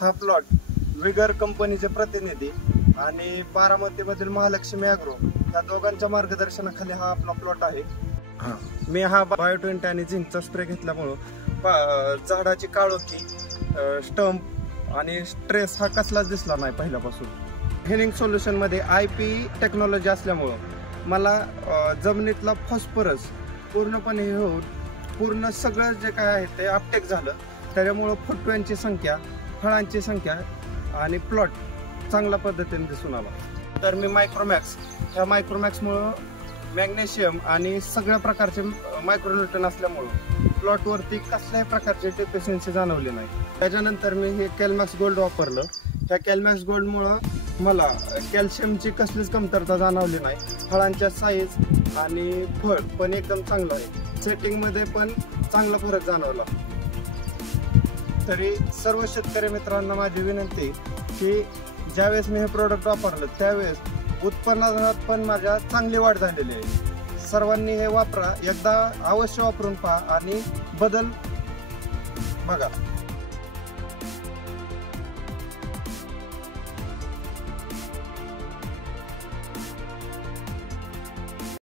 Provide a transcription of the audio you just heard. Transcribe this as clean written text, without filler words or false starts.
हा plot vigour कंपनीचे प्रतिनिधी आणि बारामतीमधील महालक्ष्मी ॲग्रो या दोघांच्या मार्गदर्शनाखाली हा आपला प्लॉट आहे। मी हा बायो20 आणि झिंकचा स्प्रे घेतल्यामुळं झाडाची काळोखी, स्टंप आणि स्ट्रेस हा कसलाच दिसला नाही पहिल्यापासून। हेनिंग सोल्युशनमध्ये IP टेक्नॉलॉजी असल्यामुळं मला जमिनीतला फॉस्फरस पूर्णपणे हे होऊन पूर्ण सगळं जे काय आहे ते अपटेक झालं। त्याच्यामुळं फुटव्यांची संख्या, फळांची संख्या आणि प्लॉट चांगल्या पद्धतीने दिसून आला। तर मी मायक्रोमॅक्स, ह्या मायक्रोमॅक्समुळं मॅग्नेशियम आणि सगळ्या प्रकारचे मायक्रोन्यूट्रन असल्यामुळं प्लॉटवरती कसल्याही प्रकारची डेफिशियन्सी जाणवली नाही। त्याच्यानंतर मी हे कॅलमॅक्स गोल्ड वापरलं। ह्या कॅलमॅक्स गोल्डमुळं मला कॅल्शियमची कसलीच कमतरता जाणवली नाही। फळांच्या साईज आणि फळ पण एकदम चांगलं आहे। सेटिंगमध्ये पण चांगला फरक जाणवला। तरी सर्व शेतकरी मित्रांना माझी विनंती की ज्यावेळेस मी हे प्रोडक्ट वापरलं त्यावेळेस उत्पन्नात पण माझ्या चांगली वाढ झालेली आहे। सर्वांनी हे वापरा, एकदा अवश्य वापरून पहा आणि बदल बघा।